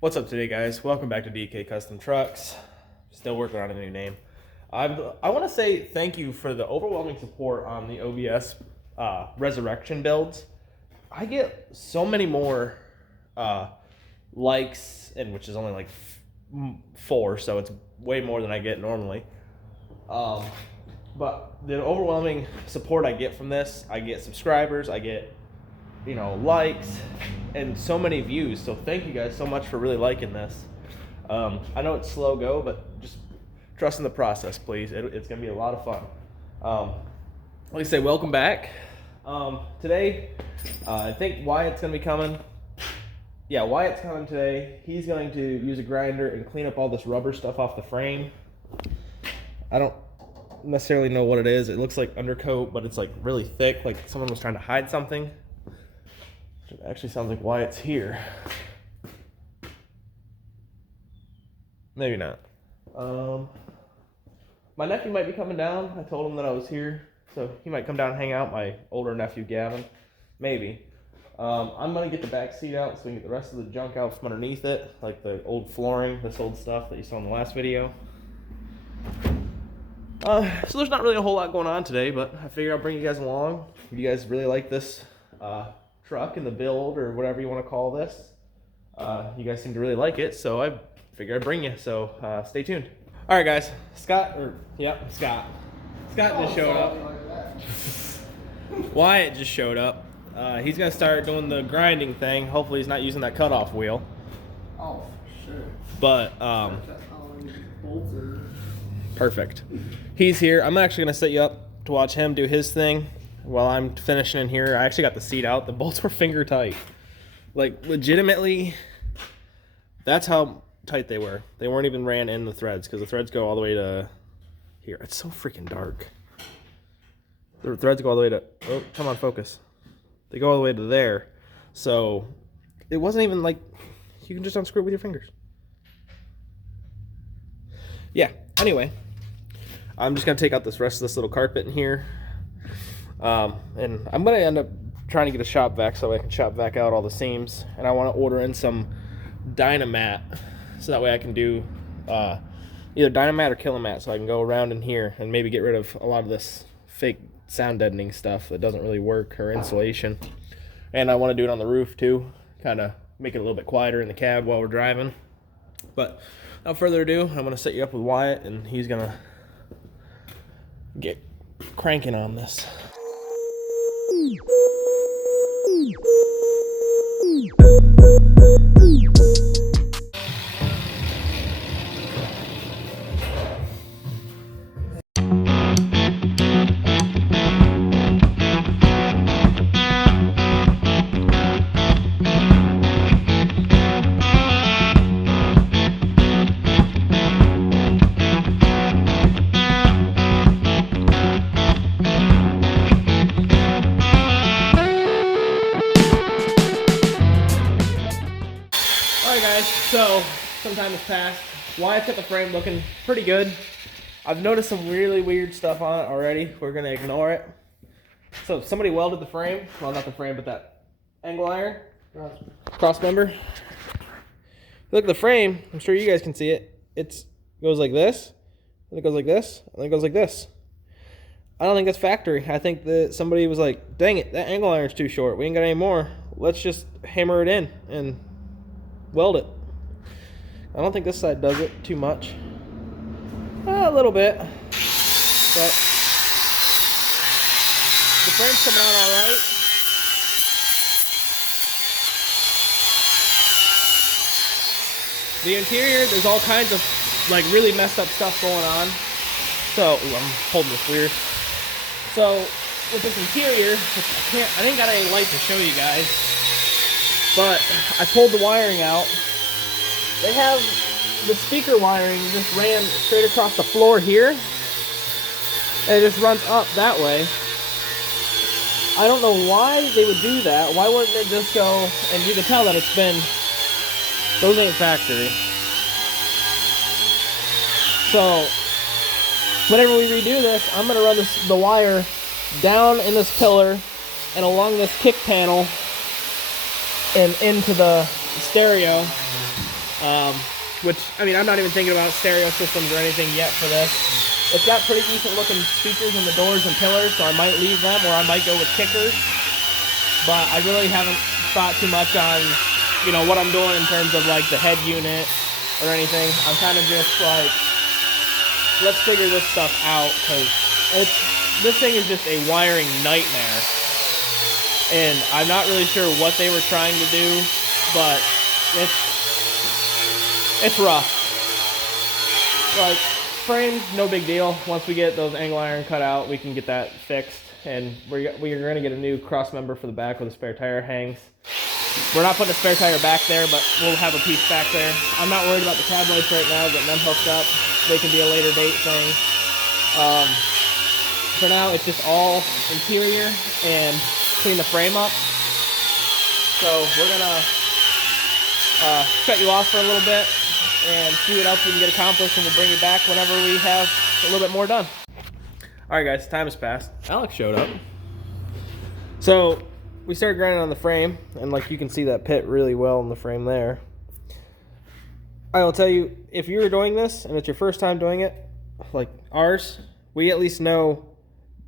What's up today, guys? Welcome back to DK Custom Trucks. Still working on a new name. I want to say thank you for the overwhelming support on the OBS resurrection builds. I get so many more likes, and which is only like 4, so it's way more than I get normally. But the overwhelming support I get from this, I get subscribers, I get likes, and so many views. So thank you guys so much for really liking this. I know it's slow go, but just trust in the process, please. It's gonna be a lot of fun. Like I say, welcome back. Today, I think Wyatt's gonna be coming. Yeah, Wyatt's coming today. He's going to use a grinder and clean up all this rubber stuff off the frame. I don't necessarily know what it is. It looks like undercoat, but it's like really thick, like someone was trying to hide something. It actually sounds like Wyatt's here. Maybe not. My nephew might be coming down. I told him that I was here, so he might come down and hang out. My older nephew, Gavin. Maybe. I'm going to get the back seat out so we can get the rest of the junk out from underneath it, like the old flooring, this old stuff that you saw in the last video. So there's not really a whole lot going on today, but I figured I'll bring you guys along. If you guys really like this truck and the build, or whatever you want to call this, you guys seem to really like it, so I figured I'd bring you. So stay tuned. All right, guys. Scott just showed up. Wyatt just showed up. He's gonna start doing the grinding thing. Hopefully he's not using that cutoff wheel. Oh, for sure. But perfect. He's here. I'm actually gonna set you up to watch him do his thing while I'm finishing in here. I actually got the seat out. The bolts were finger tight. Like, legitimately, that's how tight they were. They weren't even ran in the threads, because the threads go all the way to here. It's so freaking dark. The threads go all the way to, oh, come on, focus. They go all the way to there. So it wasn't even like, you can just unscrew it with your fingers. Yeah, anyway, I'm just going to take out this rest of this little carpet in here. And I'm going to end up trying to get a shop vac so I can shop vac out all the seams. And I want to order in some Dynamat so that way I can do either Dynamat or Kilomat, so I can go around in here and maybe get rid of a lot of this fake sound deadening stuff that doesn't really work, or insulation. And I want to do it on the roof too, kind of make it a little bit quieter in the cab while we're driving. But without further ado, I'm going to set you up with Wyatt, and he's going to get cranking on this. So, some time has passed. Wyatt's got the frame looking pretty good. I've noticed some really weird stuff on it already. We're going to ignore it. So, somebody welded the frame. Well, not the frame, but that angle iron. Cross member. Look at the frame. I'm sure you guys can see it. It goes like this, and it goes like this, and then it goes like this. I don't think that's factory. I think that somebody was like, dang it, that angle iron's too short. We ain't got any more. Let's just hammer it in and weld it. I don't think this side does it too much. A little bit. But the frame's coming out all right. The interior, there's all kinds of like really messed up stuff going on. So, I'm holding this weird. So, with this interior, I didn't got any light to show you guys. But I pulled the wiring out. They have the speaker wiring just ran straight across the floor here, and it just runs up that way. I don't know why they would do that. Why wouldn't it just go, and you can tell that it's been, those ain't factory. So, whenever we redo this, I'm going to run the wire down in this pillar and along this kick panel and into the stereo. Which, I mean, I'm not even thinking about stereo systems or anything yet for this. It's got pretty decent looking speakers in the doors and pillars, so I might leave them, or I might go with kickers. But I really haven't thought too much on, you know, what I'm doing in terms of like the head unit or anything. I'm kind of just like, let's figure this stuff out, because this thing is just a wiring nightmare. And I'm not really sure what they were trying to do, but it's rough. Like, frame, no big deal. Once we get those angle iron cut out, we can get that fixed. And we're going to get a new cross member for the back where the spare tire hangs. We're not putting a spare tire back there, but we'll have a piece back there. I'm not worried about the cab lights right now, getting them hooked up. They can be a later date thing. For now, it's just all interior and clean the frame up. So we're going to cut you off for a little bit and see what else we can get accomplished, and we'll bring you back whenever we have a little bit more done. Alright guys, time has passed. Alex showed up. So we started grinding on the frame, and like you can see that pit really well in the frame there. I will tell you, if you're doing this and it's your first time doing it, like ours, we at least know,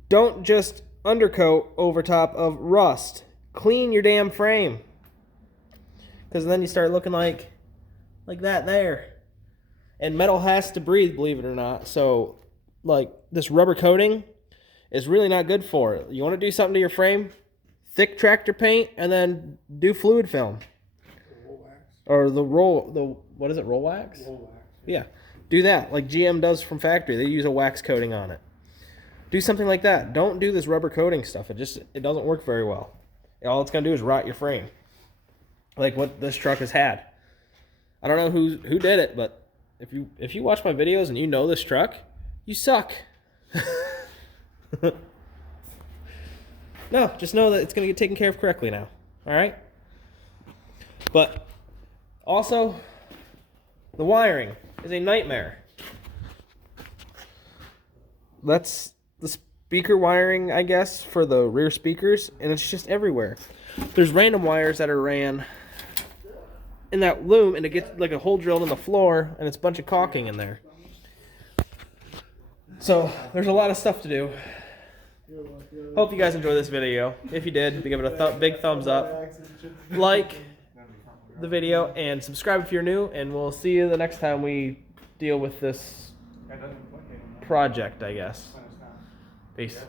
don't just undercoat over top of rust. Clean your damn frame. Because then you start looking like that there. And metal has to breathe, believe it or not. So, like, this rubber coating is really not good for it. You want to do something to your frame? Thick tractor paint, and then do fluid film. Roll wax. Or what is it, roll wax? Roll wax. Yeah. Do that, like GM does from factory. They use a wax coating on it. Do something like that. Don't do this rubber coating stuff. It doesn't work very well. All it's going to do is rot your frame. Like what this truck has had. I don't know who did it, but if you watch my videos and you know this truck, you suck. No, just know that it's going to get taken care of correctly now. All right? But also, the wiring is a nightmare. That's the speaker wiring, I guess, for the rear speakers, and it's just everywhere. There's random wires that are ran in that loom, and it gets like a hole drilled in the floor, and it's a bunch of caulking in there. So there's a lot of stuff to do. Hope you guys enjoyed this video. If you did, give it a big thumbs up, like the video, and subscribe if you're new, and we'll see you the next time we deal with this project, I guess. Peace.